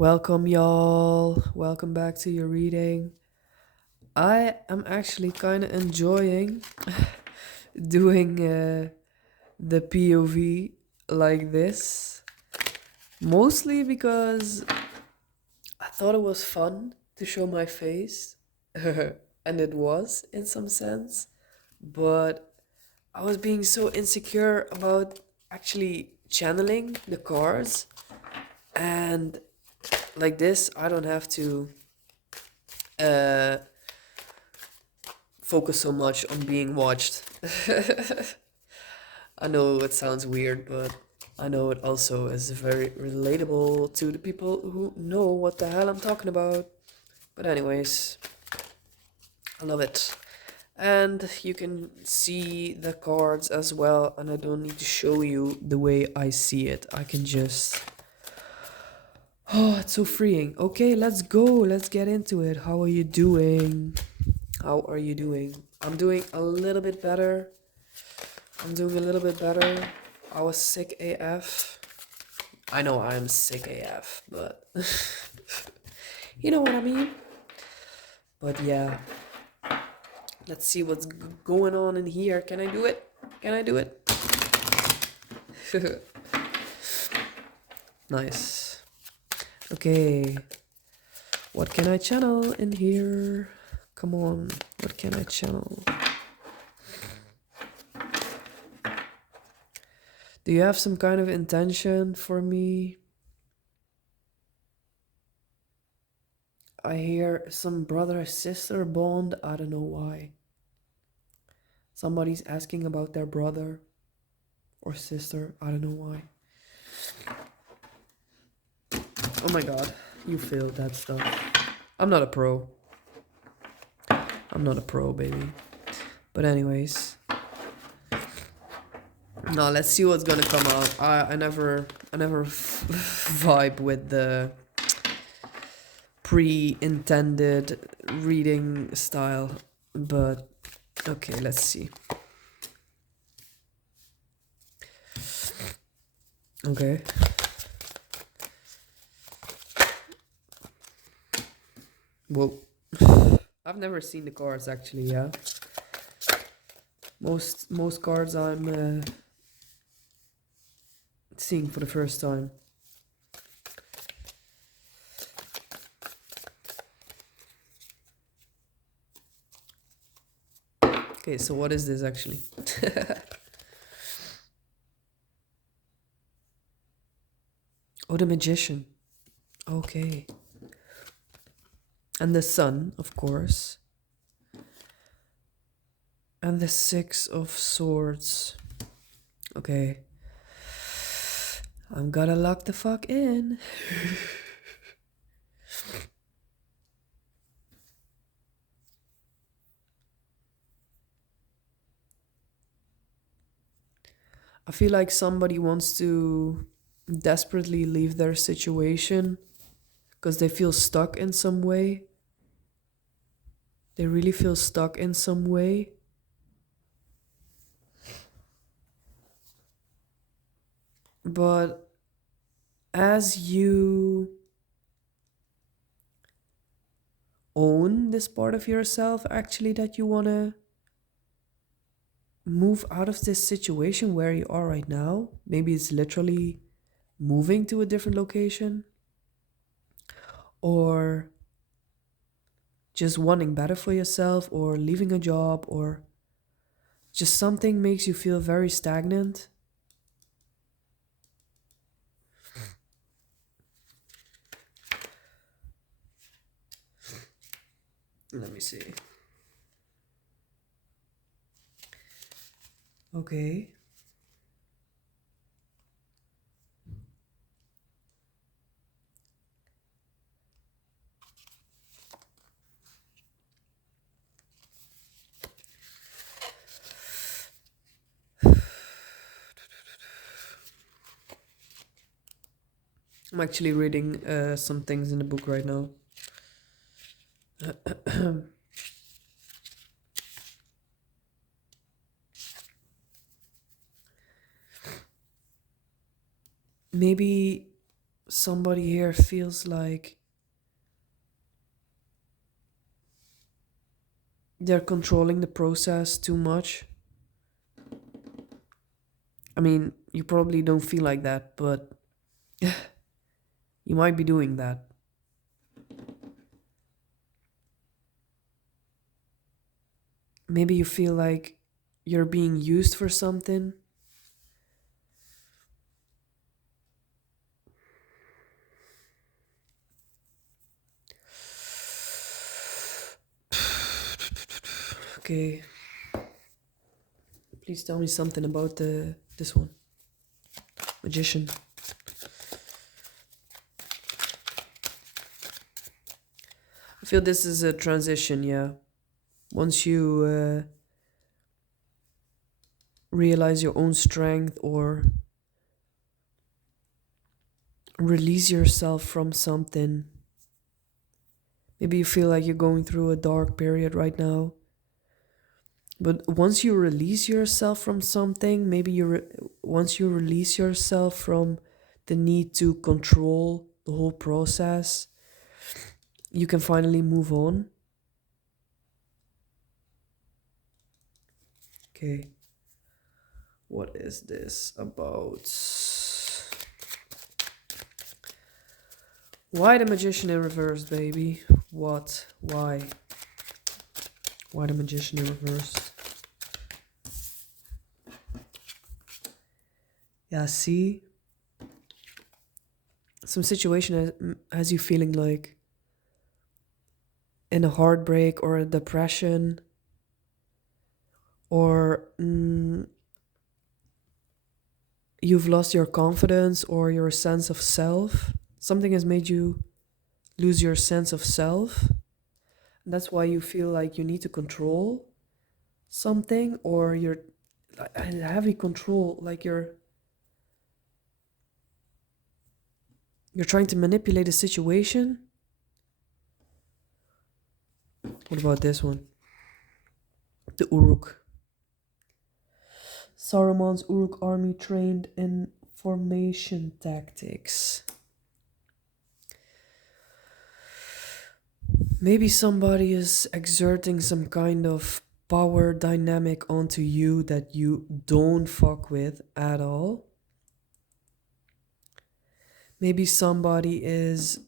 Welcome, y'all. Welcome back to your reading. I am actually kind of enjoying doing the POV like this, mostly because I thought it was fun to show my face, and it was in some sense, but I was being so insecure about actually channeling the cards, and like this, I don't have to uh, focus so much on being watched. I know it sounds weird, but I know it also is very relatable to the people who know what the hell I'm talking about. But, anyways, I love it. And you can see the cards as well, and I don't need to show you the way I see it. I can just. Oh, it's so freeing. Okay, let's go. Let's get into it. How are you doing? How are you doing? I'm doing a little bit better. I'm doing a little bit better. I was sick AF. I know I'm sick AF, but you know what I mean? But yeah, let's see what's going on in here. Can I do it? Can I do it? Nice. Okay. What can I channel in here? Come on. What can I channel? Do you have some kind of intention for me? I hear some brother sister bond. I don't know why. Somebody's asking about their brother or sister. I don't know why. Oh my god. You failed that stuff. I'm not a pro. I'm not a pro, baby. But anyways. No, let's see what's gonna come out. I never vibe with the pre-intended reading style. But okay, let's see. Okay. Whoa. I've never seen the cards actually, yeah. Most cards I'm seeing for the first time. Okay, so what is this actually? Oh, the magician. Okay. And the sun, of course. And the six of swords. Okay. I'm gonna lock the fuck in. I feel like somebody wants to desperately leave their situation because they feel stuck in some way. They really feel stuck in some way. But as you own this part of yourself, actually, that you want to move out of this situation where you are right now, maybe it's literally moving to a different location or just wanting better for yourself or leaving a job or just something makes you feel very stagnant. Let me see. Okay. I'm actually reading some things in the book right now. Maybe somebody here feels like they're controlling the process too much. I mean, you probably don't feel like that, but you might be doing that. Maybe you feel like you're being used for something. Okay, please tell me something about the this one. Magician. I feel this is a transition, yeah. Once you realize your own strength or release yourself from something, maybe you feel like you're going through a dark period right now. But once you release yourself from something, maybe once you release yourself from the need to control the whole process, you can finally move on. Okay. What is this about? Why the magician in reverse, baby? What? Why? Why the magician in reverse? Yeah, see? Some situation has you feeling like in a heartbreak or a depression, or you've lost your confidence or your sense of self. Something has made you lose your sense of self. And that's why you feel like you need to control something, or you're heavy control, like you're trying to manipulate a situation. What about this one? The Uruk. Saruman's Uruk army trained in formation tactics. Maybe somebody is exerting some kind of power dynamic onto you that you don't fuck with at all. Maybe somebody is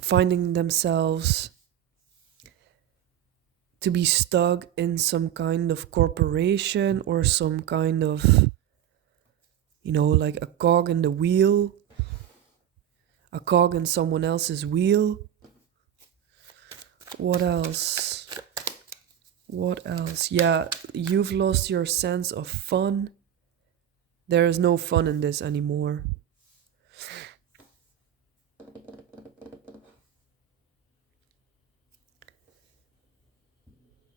finding themselves to be stuck in some kind of corporation or some kind of, like a cog in the wheel, a cog in someone else's wheel. What else? What else? Yeah, you've lost your sense of fun. There is no fun in this anymore.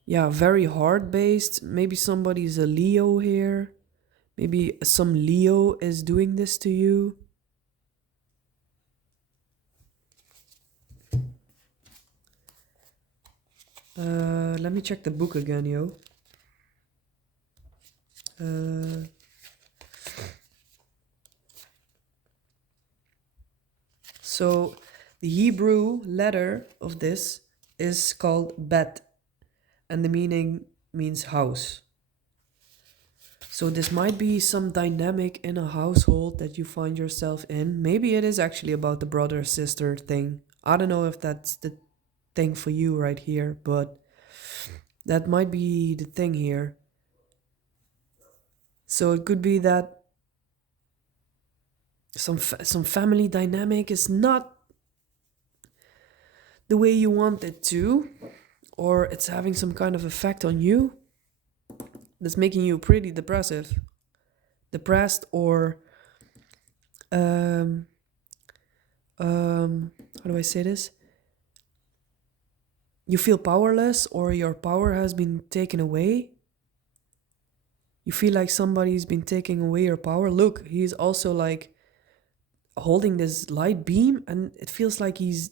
Yeah, very hard based. Maybe somebody's a Leo here. Maybe some Leo is doing this to you. Let me check the book again, yo. So the Hebrew letter of this is called Bet, and the meaning means house. So this might be some dynamic in a household that you find yourself in. Maybe it is actually about the brother sister thing. I don't know if that's the thing for you right here, but that might be the thing here. So it could be that some family dynamic is not the way you want it to, or it's having some kind of effect on you that's making you pretty depressed, or how do I say this? You feel powerless, or your power has been taken away. You feel like somebody's been taking away your power. Look, he's also like holding this light beam, and it feels like he's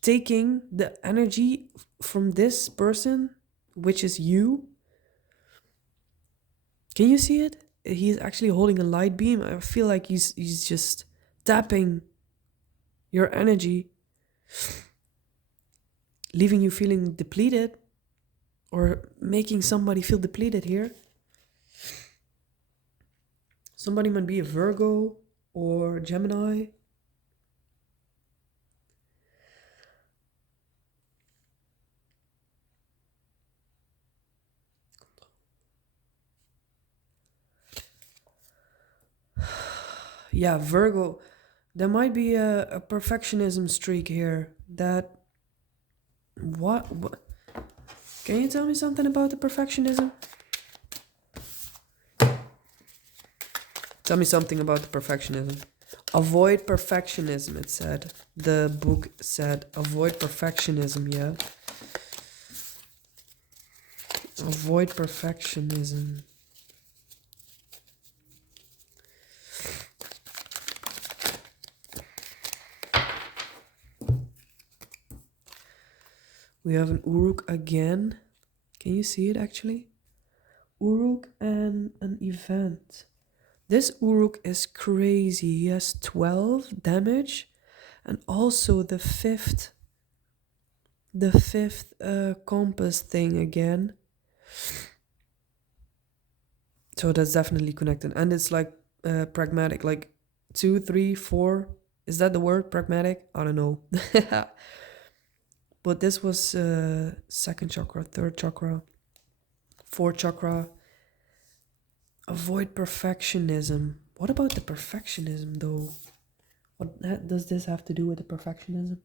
taking the energy from this person, which is you. Can you see it? He's actually holding a light beam. I feel like he's just tapping your energy, leaving you feeling depleted, or making somebody feel depleted here. Somebody might be a Virgo or Gemini. Yeah, Virgo. There might be a perfectionism streak here. That what? Can you tell me something about the perfectionism? Tell me something about the perfectionism. Avoid perfectionism, it said. The book said avoid perfectionism, yeah. Avoid perfectionism. We have an Uruk again. Can you see it actually? Uruk and an event. This Uruk is crazy. He has 12 damage and also the fifth compass thing again. So that's definitely connected. And it's like pragmatic, like 2, 3, 4. Is that the word pragmatic? I don't know. But this was second chakra, third chakra, fourth chakra. Avoid perfectionism. What about the perfectionism though? What does this have to do with the perfectionism?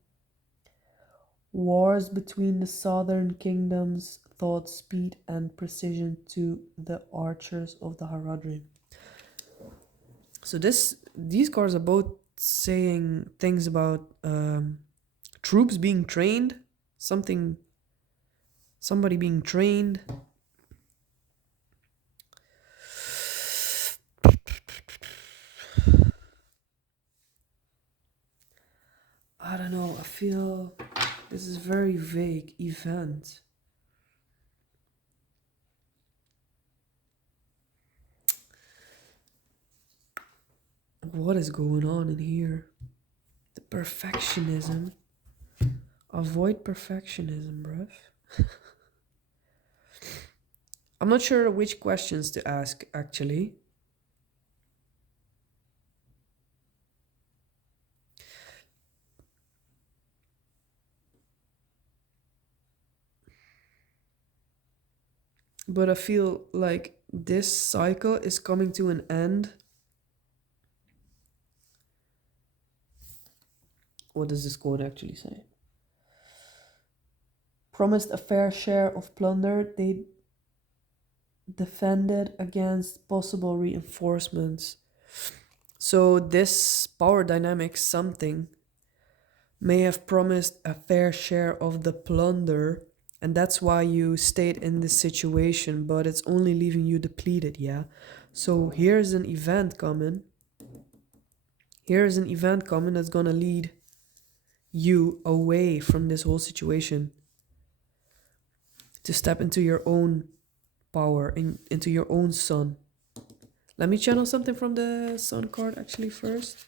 Wars between the southern kingdoms, thought speed and precision to the archers of the Haradrim. So these cards are both saying things about troops being trained, somebody being trained. I don't know. I feel this is very vague. Event. What is going on in here? The perfectionism. Avoid perfectionism, bruv. I'm not sure which questions to ask, actually. But I feel like this cycle is coming to an end. What does this quote actually say? Promised a fair share of plunder, they defended against possible reinforcements. So this power dynamic something may have promised a fair share of the plunder, and that's why you stayed in this situation, but it's only leaving you depleted, yeah? So here's an event coming. Here's an event coming that's gonna lead you away from this whole situation to step into your own power, into your own sun. Let me channel something from the sun card actually first.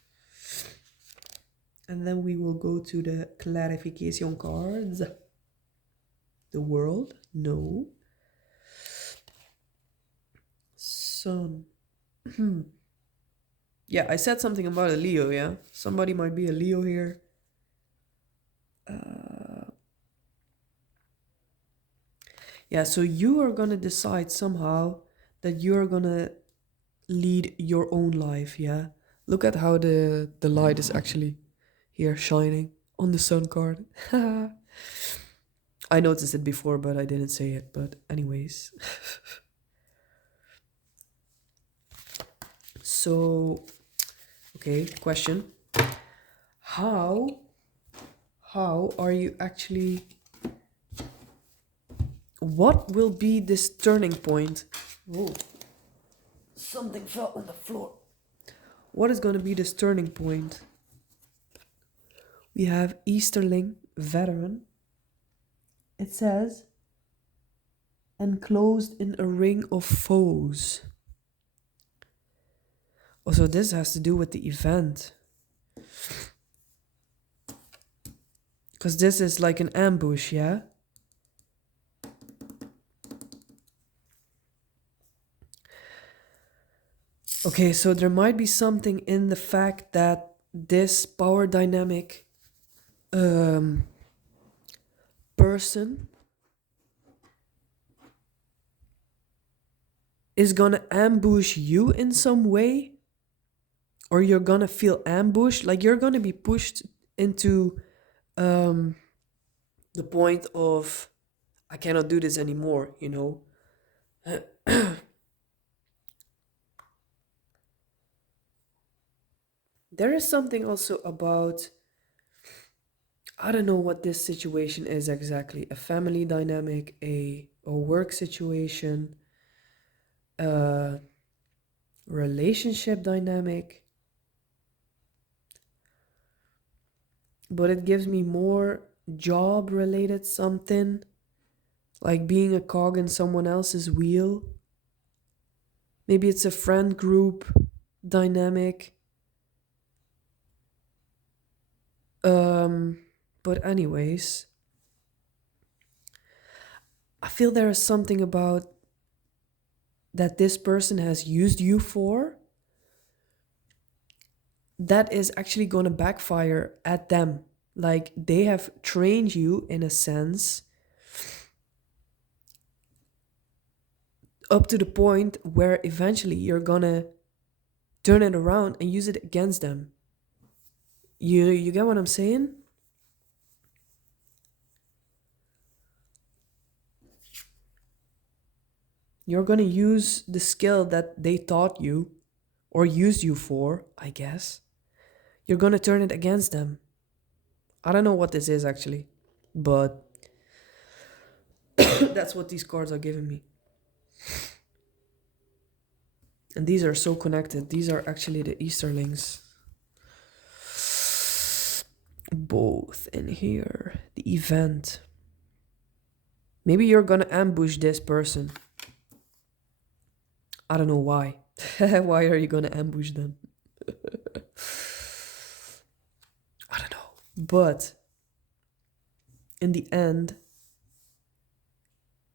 And then we will go to the clarification cards. The world? No. Sun. Yeah, I said something about a Leo, yeah? Somebody might be a Leo here. Yeah, so you are gonna decide somehow that you're gonna lead your own life, yeah? Look at how the light is actually here shining on the sun card. I noticed it before, but I didn't say it. But anyways. So, okay, question. How are you actually, what will be this turning point? Whoa. Something fell on the floor. What is going to be this turning point? We have Easterling, veteran. It says, enclosed in a ring of foes. Also, this has to do with the event. Because this is like an ambush, yeah? Okay, so there might be something in the fact that this power dynamic person is gonna ambush you in some way, or you're gonna feel ambushed, like you're gonna be pushed into the point of, I cannot do this anymore, you know? There is something also about, I don't know what this situation is exactly, a family dynamic, a work situation, a relationship dynamic, but it gives me more job related something, like being a cog in someone else's wheel. Maybe it's a friend group dynamic. Um, but anyways, I feel there is something about that this person has used you for that is actually going to backfire at them. Like they have trained you in a sense up to the point where eventually you're going to turn it around and use it against them. You get what I'm saying? You're going to use the skill that they taught you or used you for, I guess. You're going to turn it against them. I don't know what this is actually, but that's what these cards are giving me. And these are so connected. These are actually the Easterlings. Both in here. The event. Maybe you're gonna ambush this person. I don't know why. Why are you gonna ambush them? I don't know. But in the end,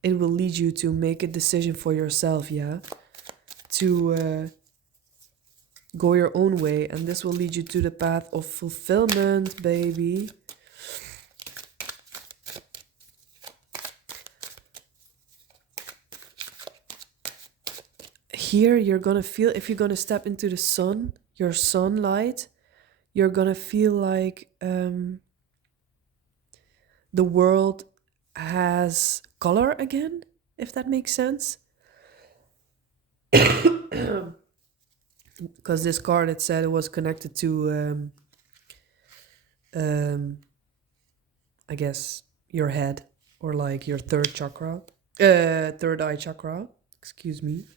it will lead you to make a decision for yourself, yeah? To go your own way, and this will lead you to the path of fulfillment, baby. Here you're gonna feel, if you're gonna step into the sun, your sunlight, you're gonna feel like the world has color again, if that makes sense. Because this card, it said it was connected to I guess your head, or like your third chakra, third eye chakra, excuse me,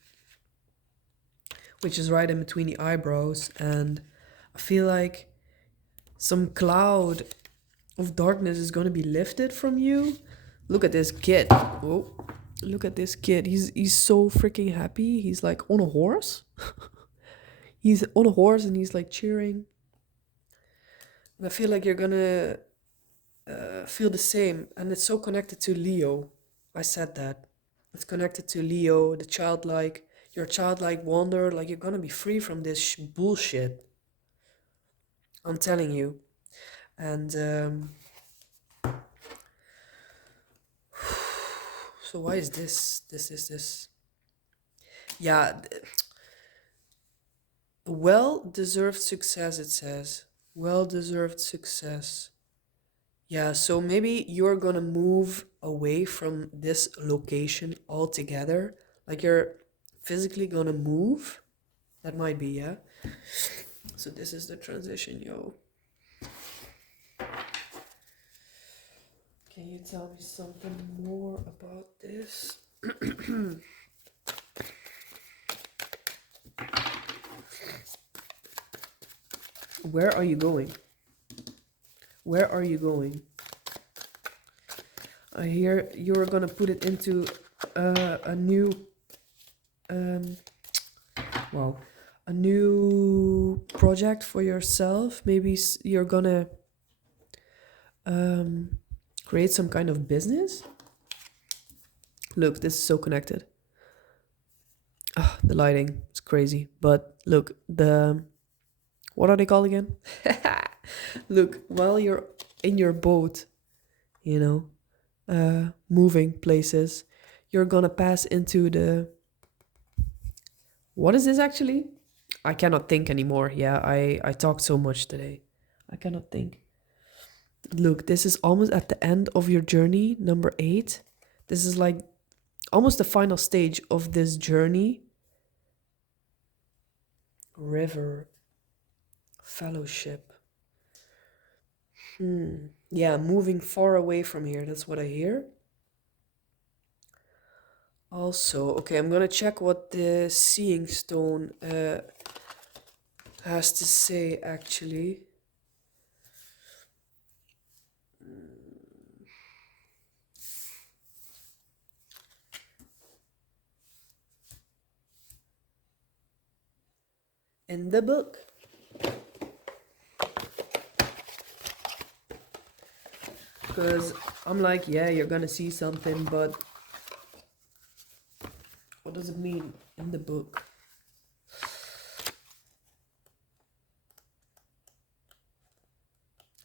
which is right in between the eyebrows. And I feel like some cloud of darkness is going to be lifted from you. Look at this kid. Oh, look at this kid. He's so freaking happy. He's like on a horse. He's on a horse and he's like cheering. And I feel like you're gonna feel the same. And it's so connected to Leo. I said that. It's connected to Leo, the childlike, your childlike wonder. Like you're gonna be free from this bullshit. I'm telling you. And so why is this? Yeah, well-deserved success, it says. Well-deserved success. Yeah, so maybe you're gonna move away from this location altogether. Like you're physically gonna move. That might be, yeah. So this is the transition, yo. Can you tell me something more about this? Where are you going? Where are you going? I hear you're gonna put it into a new, wow, a new project for yourself. Maybe you're gonna um, create some kind of business. Look, this is so connected. Ah, the lighting is crazy. But look, the what are they called again? Look, while you're in your boat, you know, moving places, you're gonna pass into the. What is this actually? I cannot think anymore. Yeah, I talked so much today. I cannot think. Look, this is almost at the end of your journey, number 8. This is like almost the final stage of this journey. River, fellowship. Yeah, moving far away from here. That's what I hear. Also, okay, I'm gonna check what the seeing stone has to say actually. In the book. Because I'm like, yeah, you're gonna see something, but what does it mean in the book?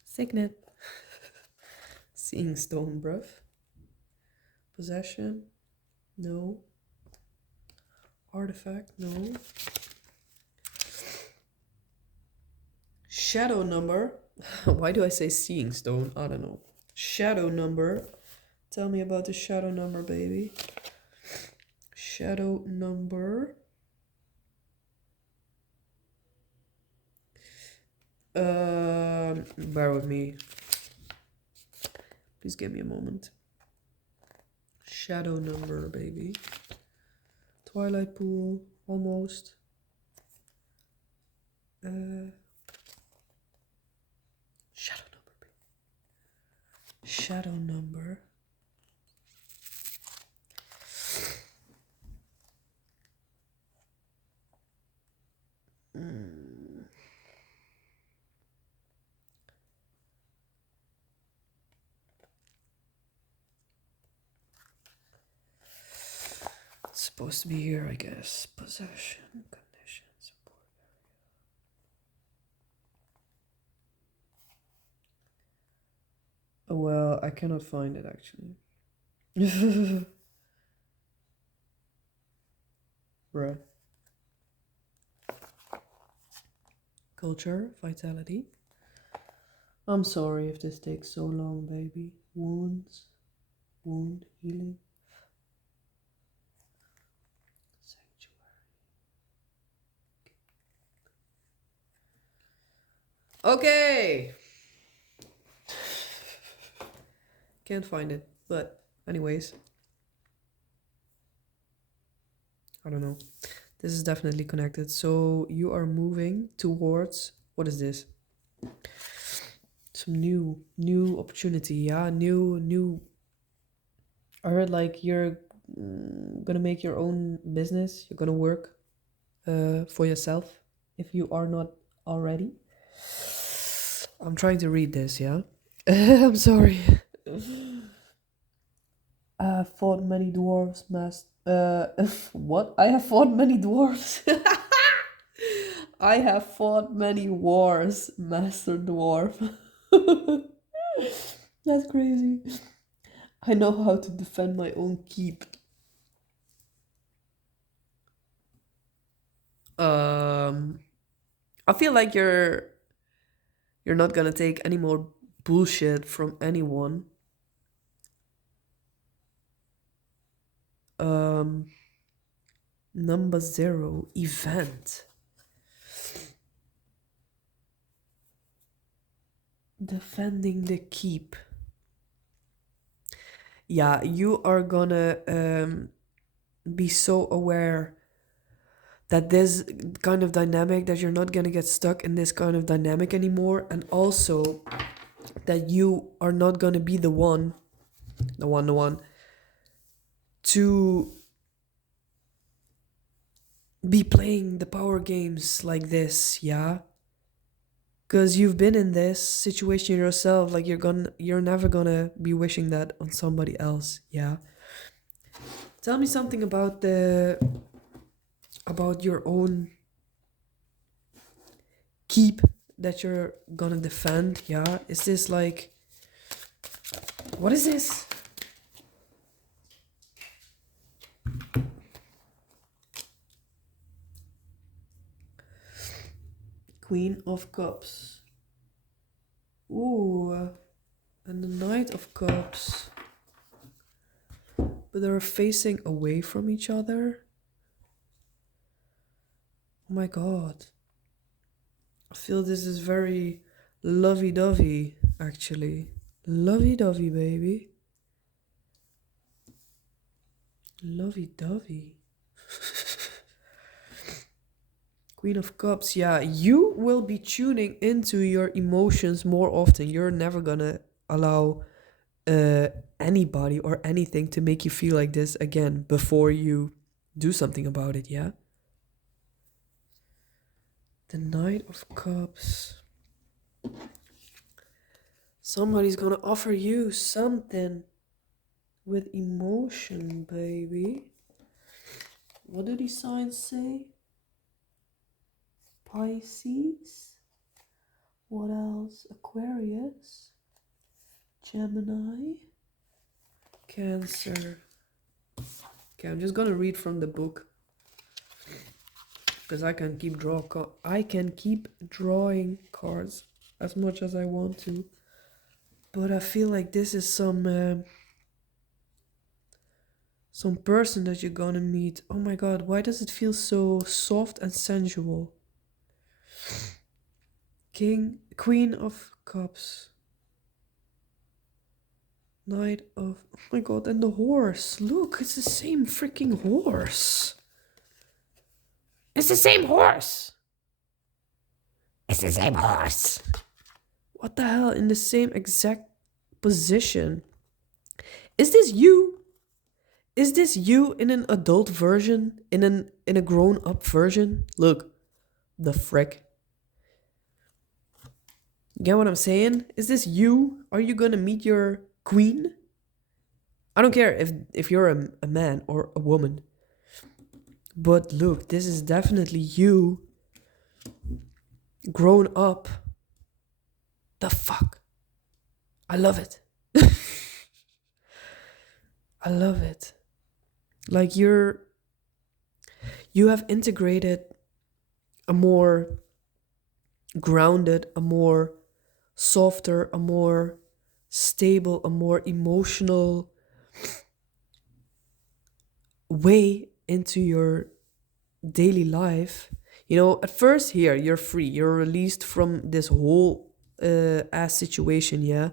Signet. Seeing stone, bruv. Possession? No. Artifact? No. Shadow number? Why do I say seeing stone? I don't know. Shadow number. Tell me about the shadow number, baby. Shadow number. Bear with me. Please give me a moment. Shadow number, baby. Twilight pool, almost. Shadow number, baby. Shadow number. It's supposed to be here, I guess. Possession, condition, support. Oh, well, I cannot find it actually. Bruh. Culture, vitality. I'm sorry if this takes so long, baby. Wounds, wound healing. Sanctuary. Okay. Can't find it, but anyways. I don't know. This is definitely connected. So you are moving towards, what is this? Some new opportunity, yeah, new. I heard like you're gonna make your own business. You're gonna work for yourself if you are not already. I'm trying to read this, yeah. I'm sorry. I have fought many dwarves, what? I have fought many dwarves. I have fought many wars, Master Dwarf. That's crazy. I know how to defend my own keep. Um, I feel like you're not gonna take any more bullshit from anyone. Um, number 0, event. Defending the keep. Yeah, you are gonna be so aware that this kind of dynamic, that you're not gonna get stuck in this kind of dynamic anymore, and also that you are not gonna be the one to be playing the power games like this, yeah? Because you've been in this situation yourself. Like you're never gonna be wishing that on somebody else. Yeah. Tell me something about your own keep that you're gonna defend. Yeah. Is this like, what is this? Queen of Cups. Ooh, and the Knight of Cups. But they're facing away from each other. Oh my god. I feel this is very lovey-dovey, actually. Lovey-dovey, baby. Lovey-dovey. Queen of Cups, yeah. You will be tuning into your emotions more often. You're never gonna allow uh, anybody or anything to make you feel like this again before you do something about it, yeah? The Knight of Cups. Somebody's gonna offer you something with emotion, baby. What do these signs say? Pisces. What else? Aquarius. Gemini. Cancer. Okay, I'm just gonna read from the book because I can keep drawing cards as much as I want to. But I feel like this is some person that you're gonna meet. Oh my god, why does it feel so soft and sensual? Queen of Cups. Knight of... Oh my god, and the horse. Look, it's the same freaking horse. It's the same horse. It's the same horse. What the hell? In the same exact position. Is this you? Is this you in an adult version? In a grown-up version? Look. The frick. Get what I'm saying? Is this you? Are you gonna meet your queen? I don't care if you're a man or a woman. But look, this is definitely you grown up. The fuck? I love it. I love it. Like you have integrated a more grounded, a more softer, a more stable, a more emotional way into your daily life. You know, at first here you're free, you're released from this whole ass situation, yeah.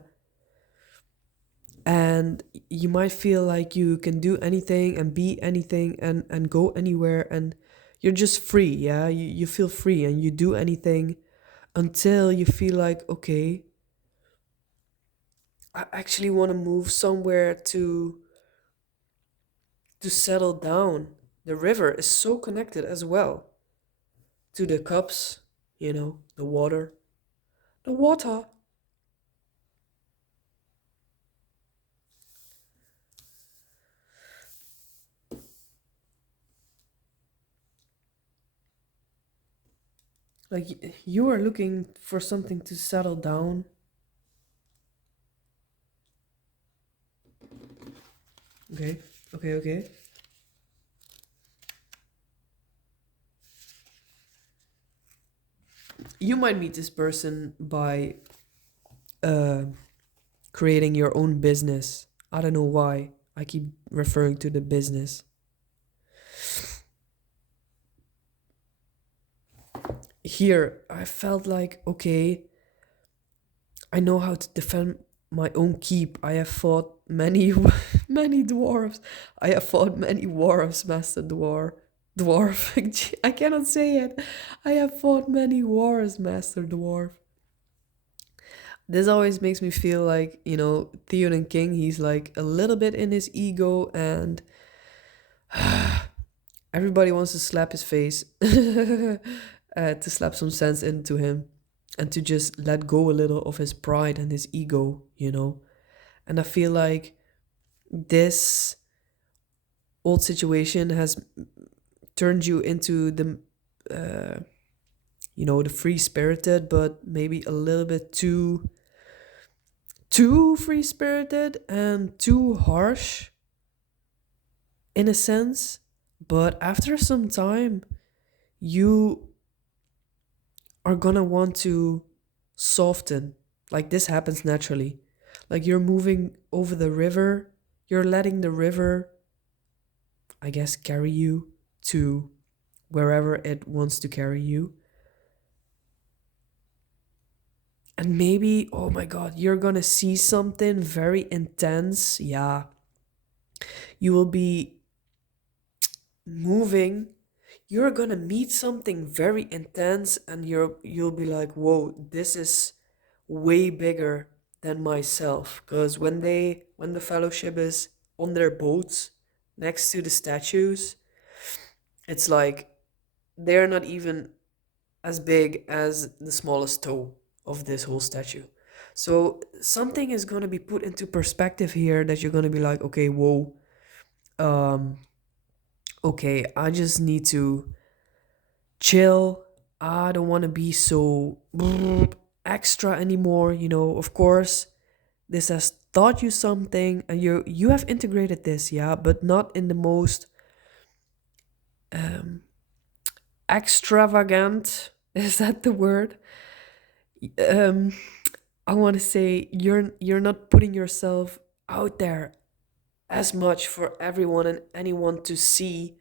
And you might feel like you can do anything and be anything and go anywhere, and you're just free, yeah. You feel free and you do anything until you feel like, okay, I actually want to move somewhere to settle down. The river is so connected as well to the cups, you know, the water. The water. Like you are looking for something to settle down. Okay, okay. You might meet this person by uh, creating your own business. I don't know why I keep referring to the business. Here, I felt like, okay, I know how to defend my own keep. I have fought many, many dwarves. I have fought many dwarves, Master Dwarf. I cannot say it. I have fought many wars, Master Dwarf. This always makes me feel like, you know, Theoden King, he's like a little bit in his ego and everybody wants to slap his face to slap some sense into him. and to just let go a little of his pride and his ego, you know. And I feel like this old situation has turned you into the the free spirited, but maybe a little bit too free spirited and too harsh in a sense. But after some time, you are gonna want to soften. Like this happens naturally. Like you're moving over the river, you're letting the river, I guess, carry you to wherever it wants to carry you. And maybe, oh my god, you're gonna see something very intense. Yeah. You will be moving. You're gonna meet something very intense and you'll be like, whoa, this is way bigger than myself. Because when the fellowship is on their boats next to the statues, it's like they're not even as big as the smallest toe of this whole statue. So something is going to be put into perspective here that you're going to be like, okay, whoa, um, okay, I just need to chill. I don't want to be so extra anymore. You know, of course, this has taught you something, and you have integrated this, yeah, but not in the most um, extravagant. Is that the word? Um, I want to say you're not putting yourself out there as much for everyone and anyone to see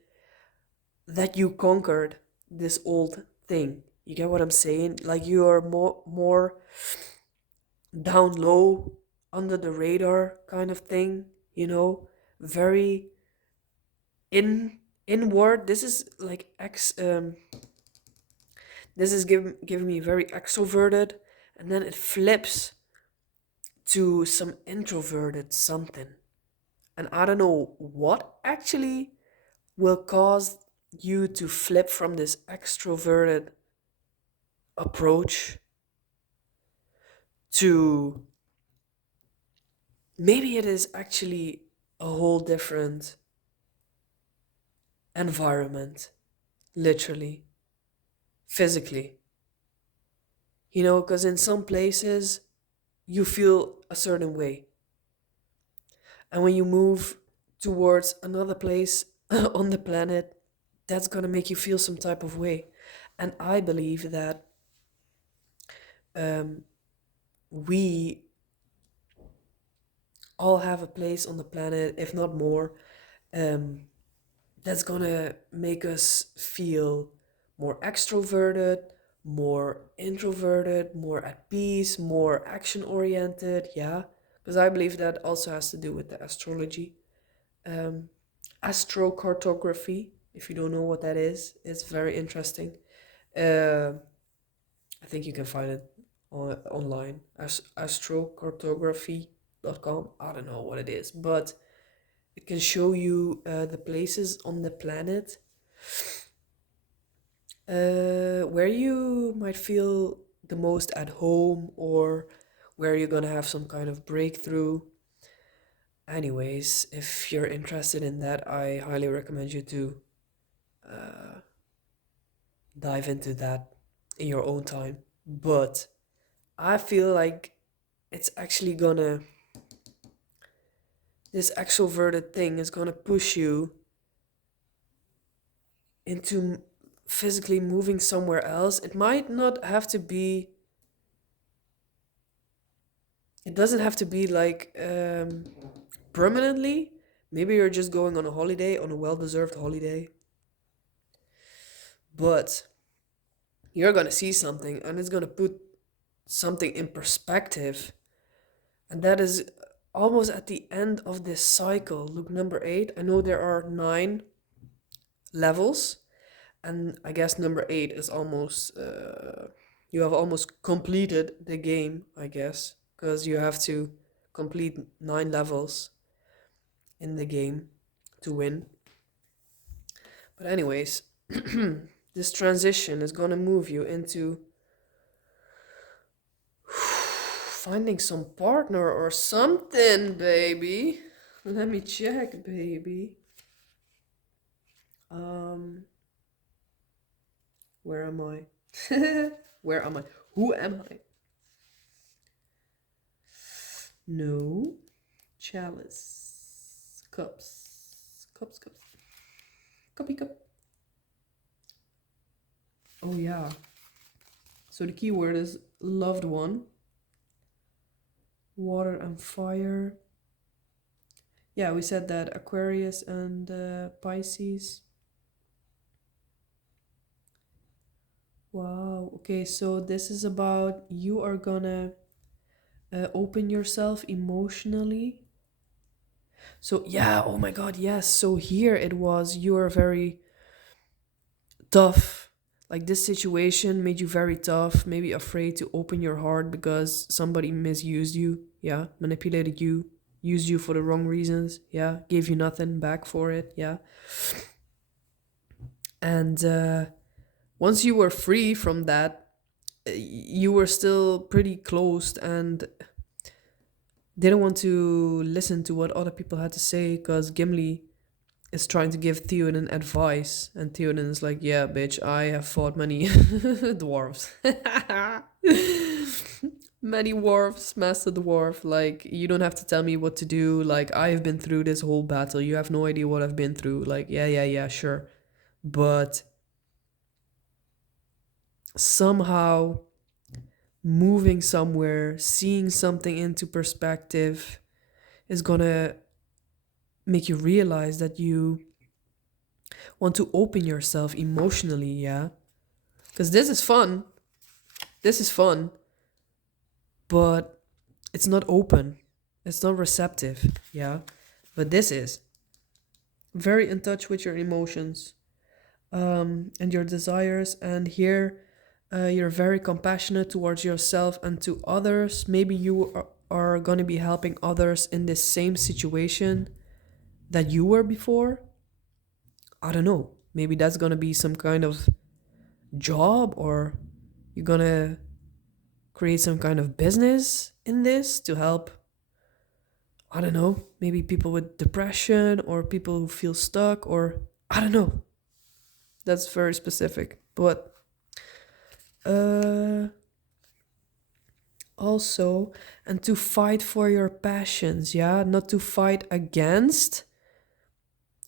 that you conquered this old thing. You get what I'm saying? Like you are more down low, under the radar kind of thing, you know, very inward. This is like this is giving me very extroverted, and then it flips to some introverted something. And I don't know what actually will cause you to flip from this extroverted approach to maybe it is actually a whole different environment, literally, physically. You know, because in some places you feel a certain way. And when you move towards another place on the planet, that's going to make you feel some type of way. And I believe that um, we all have a place on the planet, if not more, um, that's gonna make us feel more extroverted, more introverted, more at peace, more action oriented. Yeah, because I believe that also has to do with the astrology, um, astrocartography. If you don't know what that is, it's very interesting. Uh, I think you can find it online as astrocartography.com. I don't know what it is, but it can show you the places on the planet where you might feel the most at home or where you're gonna have some kind of breakthrough. Anyways, if you're interested in that, I highly recommend you to uh, dive into that in your own time. But I feel like it's actually gonna, this extroverted thing is gonna push you into physically moving somewhere else. It might not have to be, it doesn't have to be like permanently. Maybe you're just going on a holiday, on a well deserved holiday, but you're gonna see something and it's gonna put something in perspective. And that is almost at the end of this cycle. Look, number 8. I know there are 9 levels, and I guess number 8 is almost you have almost completed the game, I guess, because you have to complete 9 levels in the game to win. But anyways, this transition is going to move you into finding some partner or something, baby. Let me check, baby. Um, where am I? Where am I? Who am I? No. Chalice. Cups. Cups, cups. Cuppy cup. Oh, yeah. So the keyword is loved one. Water and fire. Yeah, we said that Aquarius and Pisces. Wow. Okay, so this is about you are gonna open yourself emotionally. So, yeah, oh my God, yes. So here it was, you are very tough. Like this situation made you very tough, maybe afraid to open your heart because somebody misused you, yeah, manipulated you, used you for the wrong reasons, yeah, gave you nothing back for it, yeah. And once you were free from that, you were still pretty closed and didn't want to listen to what other people had to say because Gimli is trying to give Theoden advice, and Theoden is like, "Yeah, bitch, I have fought many dwarves, many dwarves, master dwarf. Like, you don't have to tell me what to do. Like, I have been through this whole battle. You have no idea what I've been through. Like, yeah, yeah, yeah, sure, but somehow moving somewhere, seeing something into perspective, is gonna make you realize that you want to open yourself emotionally, yeah." Because this is fun. This is fun, but it's not open. It's not receptive, yeah. But this is very in touch with your emotions and your desires. And here, you're very compassionate towards yourself and to others. Maybe you are going to be helping others in this same situation that you were before. I don't know. Maybe that's going to be some kind of job, or you're going to create some kind of business in this to help, I don't know, maybe people with depression or people who feel stuck, or I don't know. That's very specific. But uh also, and to fight for your passions, yeah, not to fight against,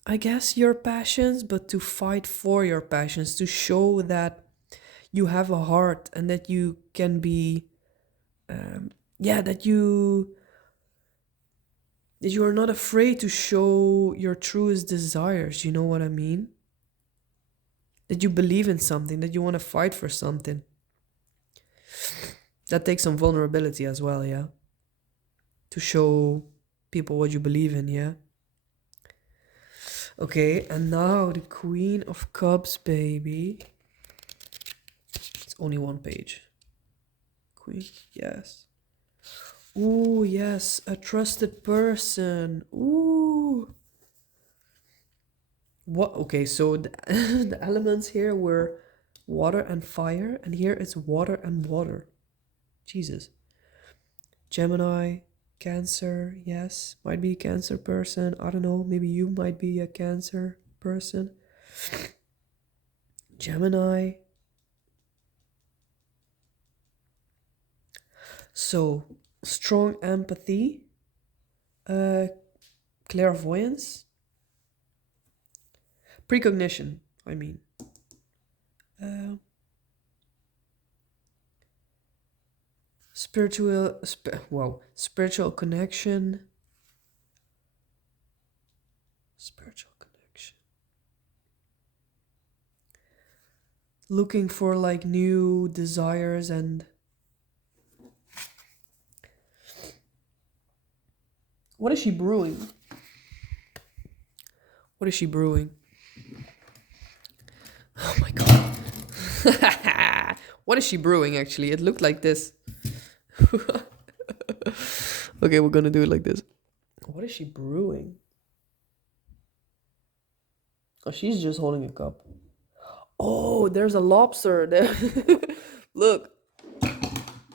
I guess, your passions, but to fight for your passions, to show that you have a heart and that you can be yeah, that you are not afraid to show your truest desires, you know what I mean? That you believe in something, that you want to fight for something. That takes some vulnerability as well, yeah? To show people what you believe in, yeah? Okay, and now the Queen of Cups, baby. It's only one page. Queen, yes. Ooh, yes, a trusted person. Ooh. What? Okay, so the, the elements here were water and fire, and here it's water and water. Jesus. Gemini, Cancer, yes, might be a Cancer person. I don't know, maybe you might be a Cancer person. Gemini. So, strong empathy, uh, clairvoyance, precognition, I mean. Uh, spiritual connection. Spiritual connection. Looking for like new desires and what is she brewing? What is she brewing? Oh my god. What is she brewing actually? It looked like this. Okay, we're gonna do it like this. What is she brewing? Oh, she's just holding a cup. Oh, there's a lobster there. Look.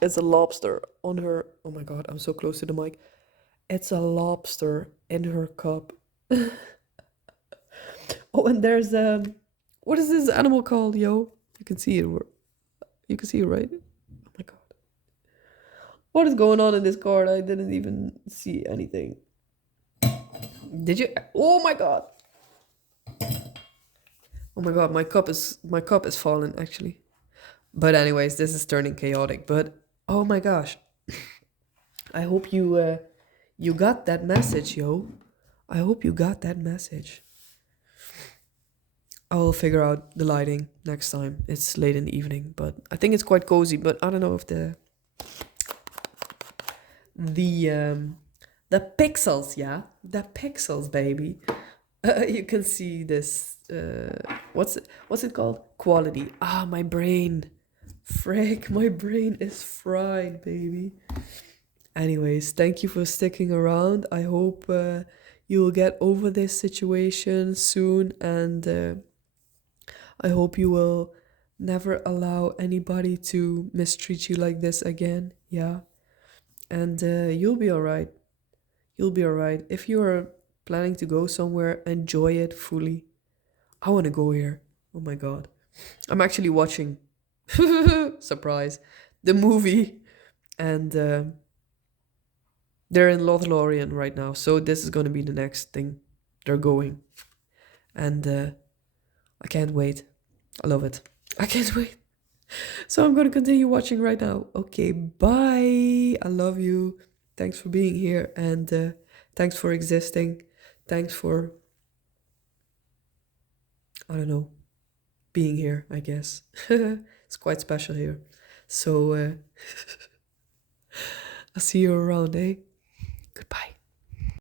It's a lobster on her. Oh my god, I'm so close to the mic. It's a lobster in her cup. Oh, and there's what is this animal called, yo? You can see it. You can see it, right? Oh my god. What is going on in this card? I didn't even see anything. Did you? Oh my god. Oh my god, my cup is falling actually. But anyways, this is turning chaotic. But oh my gosh. I hope you got that message, yo. I hope you got that message. I will figure out the lighting next time. It's late in the evening, but I think it's quite cozy. But I don't know if the um the pixels, yeah, the pixels, baby. You can see this. What's it called? Quality. Ah, my brain. Frick, my brain is fried, baby. Anyways, thank you for sticking around. I hope you will get over this situation soon, and I hope you will never allow anybody to mistreat you like this again. Yeah, and you'll be all right. You'll be all right. If you are planning to go somewhere, enjoy it fully. I want to go here. Oh my god. I'm actually watching, surprise, the movie, and they're in Lothlorien right now. So this is going to be the next thing they're going. And I can't wait. I love it. I can't wait. So I'm going to continue watching right now. Okay, bye. I love you. Thanks for being here, and thanks for existing. Thanks for, I don't know, being here, I guess. It's quite special here. So I'll see you around, eh? Goodbye.